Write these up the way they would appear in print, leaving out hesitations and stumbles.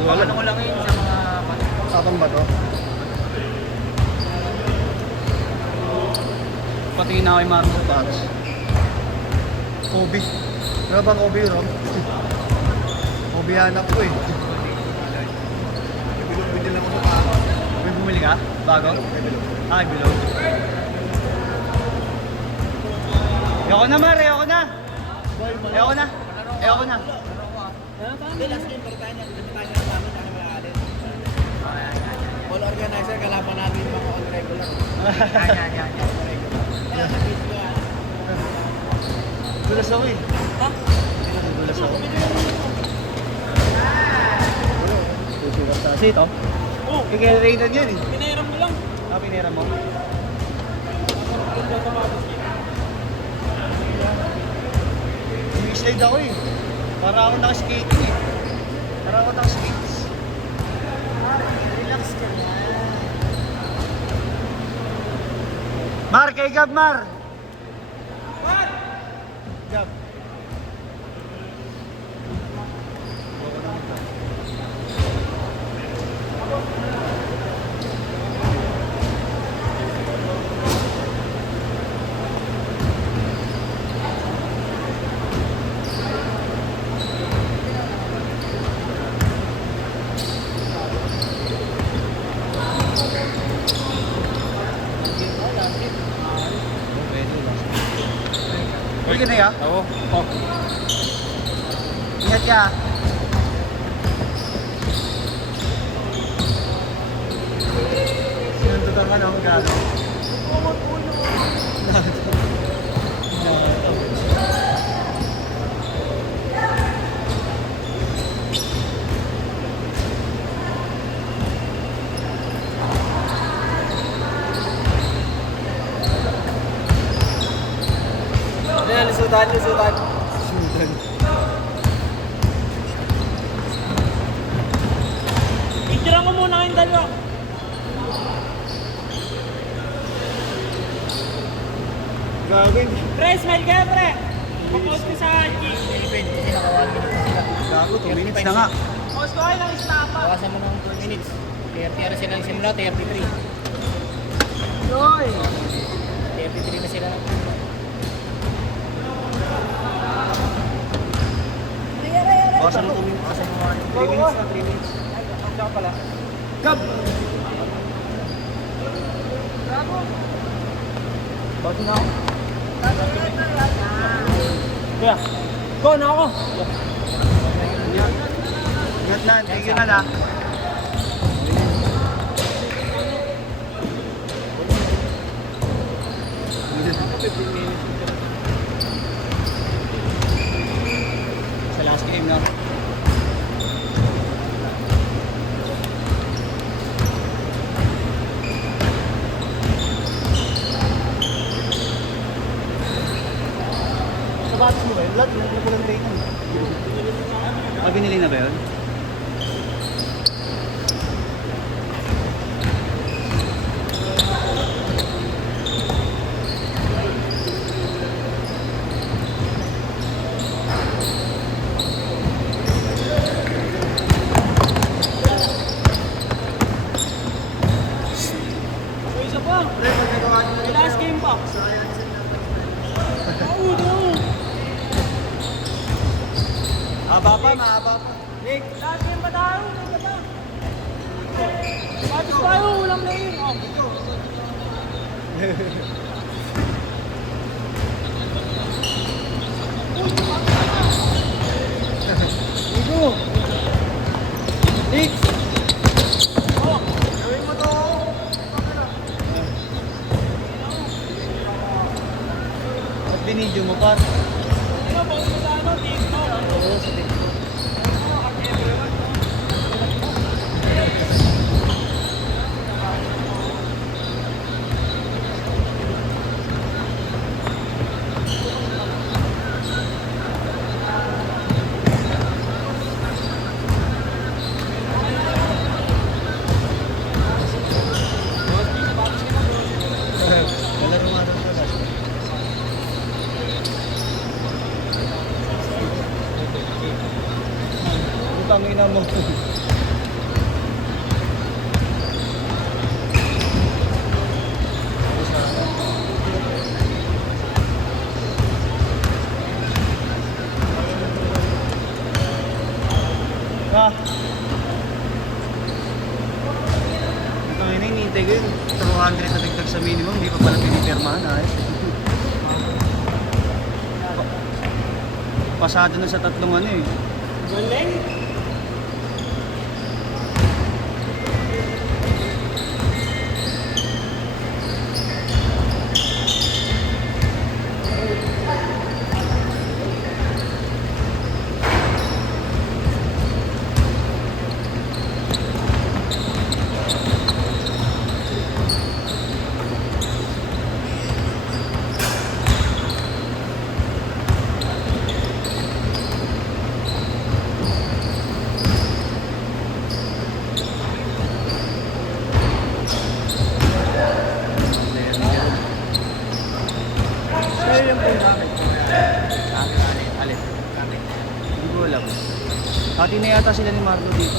Ano ko lang yun sa mga Satang ba to? patingin na kay Marco. Touch. Kobe. Ano ba Kobe, Rom? Kobe hanap ko eh. Bilog-bilog lang ako sa paa. May bumili ka? Bago? Ah, bilog. Ayoko na, Mar. Ayoko na. Ayoko na. Ayoko na. Hindi, last game, pagkain niya. Pagkain niya sa amin, ano maalit. All organizer, kalaban natin yung mga on-regular. Dulas ako eh. Ha? Dulas ako. Susukat sa ito. Oo, Kikilerated yan eh. pinairam mo lang. Ah, pinera mo? Slide ako eh. Para ako nakaskating eh. Para ako nakaskates. Relax ka na. Mar, kay Gab, Mar. Gab. Pwede na ya? Oo. Oh. Ingat ya. Sinunod ang ano, gano. Ayan, lisutan. Sudan. Picturean ko muna kayong dalawa. Gagawin. Pre, smile kayo, pre. Papost ko sa IG. Gago, 2 minutes na nga. Post ko kayo ng istapa. Bawasan mo ng 2 minutes. 30 na sila ng simula, 33. Yoy! 33 na sila. Bawasan mo 2 minutes. Bawasan mo 3 minutes na, 3 minutes. Diyan ka pala. Gab! Bago na ako. Kuya, go na ako. Ingat na, thank you na na. Sa last game na. Sapatos mo ba yun? Lahat, nakulang tayo nun. Ah, binili na ba yun? Isa pa. Last game pa. Haba pa, mahaba pa. Nick, last game pa tayo. Patis tayo, ulam na yun. Oh. Igo! Nick! Oh, Gawin mo to! Ba't binidyo mo pa? ano, post mo sa ano, TikTok. Oo, sa TikTok. Wala rin mga dapat. Utang ina mo. Ah. Ito ngayon, hinihintay ko yun. 200 na dagdag sa minimum, hindi pa pala pinipirmahan. Ayos. Pasado na sa tatlong ano eh. Galing! Sa'yo yung pinakit. Hindi ko alam. Hati na yata sila ni Marlo dito.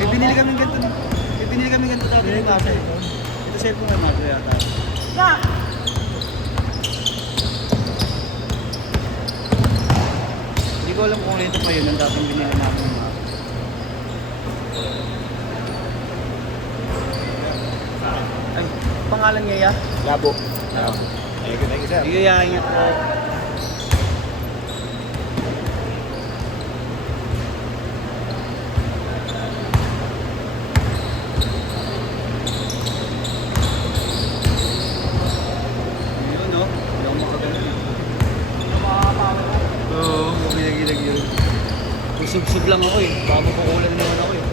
May binili kami ganito. May binili kami ganito dati ni Marlo. Ito cellphone ni Marlo yata. Hindi ko alam kung ano ito pa yun ang dating binili namin ni Marlo. Ay, pangalan niya ya? Labo. Thank you, sir. Sige, ingat po. Yun, no? Hindi ako makagalit. Oo, kumilag-ilag yun. Usub-sub lang ako eh. Baka mapukulan naman ako eh.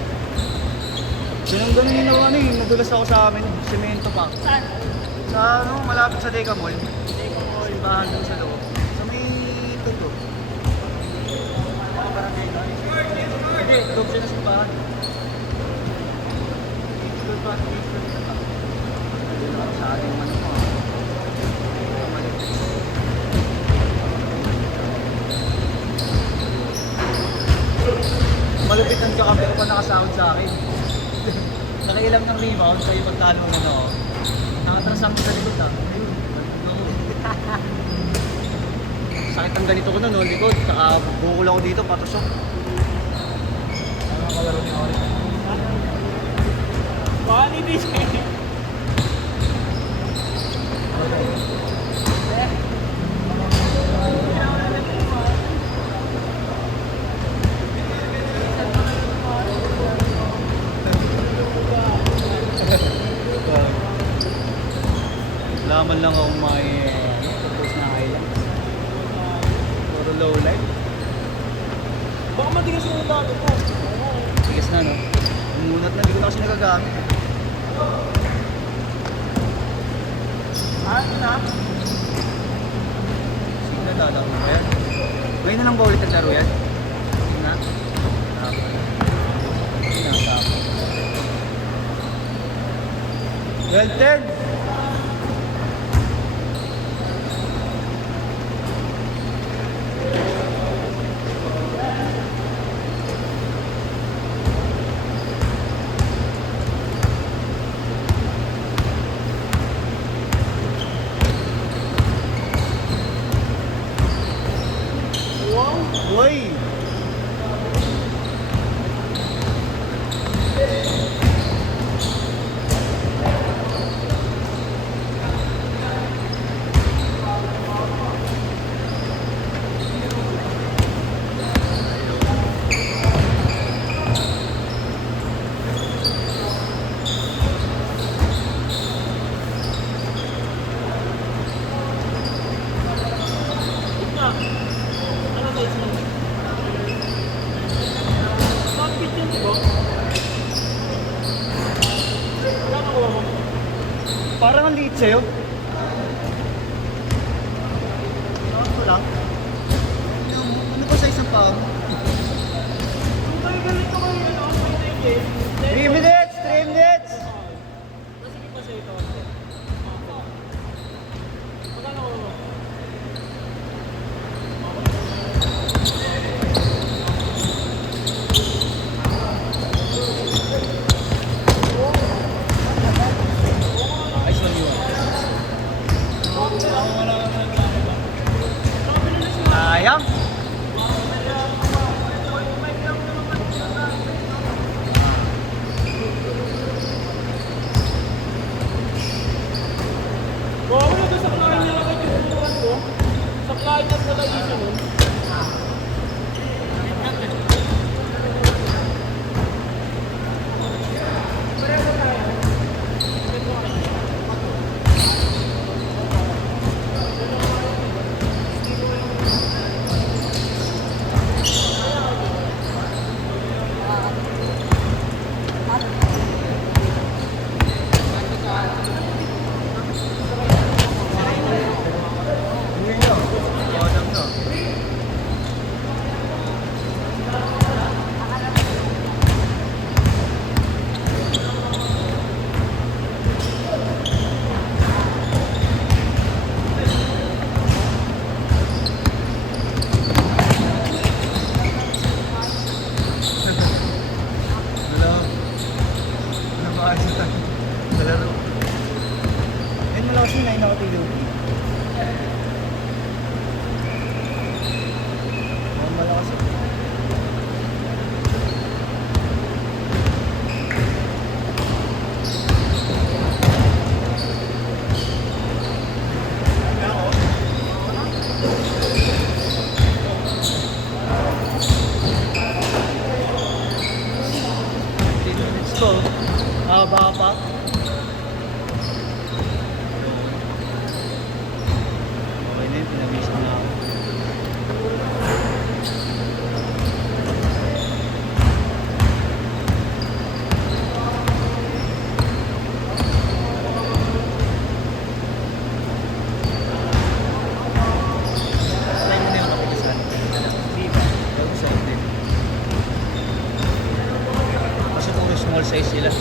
Sinang ganun yung nawa ano eh. Nadulas ako sa amin. Semento pa. Saan? Sa ano, malapit sa Deca Mall. Deca Mall. Simbahan doon sa loob. Sa may tuto. Hindi, loob siya na simbahan. Good pa, sa ating ano po. Malupit ang kakampi ko pa nakasahod sa akin. Nakailam ng rebound, so yung pagtalo na no. Nakatras ako sa likod ha. Ayun, sakit ang ganito ko nun, no, likod. Saka bukol ako dito, patusok. Ano kalaro ni Ori? Bali din siya. Laman lang akong may tapos na highlights. Puro low light. Baka matigas yung ulo ko. Tigas na no. Umunat na, hindi ko na kasi nagagamit. Ano na? Sige, lalaro ba yan? Ngayon na lang ba ulit naglaro yan? Sige na. Sinasama. Well, turn! Uy! Ano tayo sa mga? Bakit yun, di ba? Nakakawa mo? Parang ang liit sa'yo. Ano lang? Ano ba sa isang pao? Kung kayo ganito kayo, ano? May 3 minutes! 3 minutes! Nasakit pa siya ito. Magkano ko naman? Ayos lang yun. Mahaba pa. Okay na yun, pinamiss ko na ako. Try mo na yung matigasan. Di ba? Huwag sa'yo din. Kasi puro small size sila.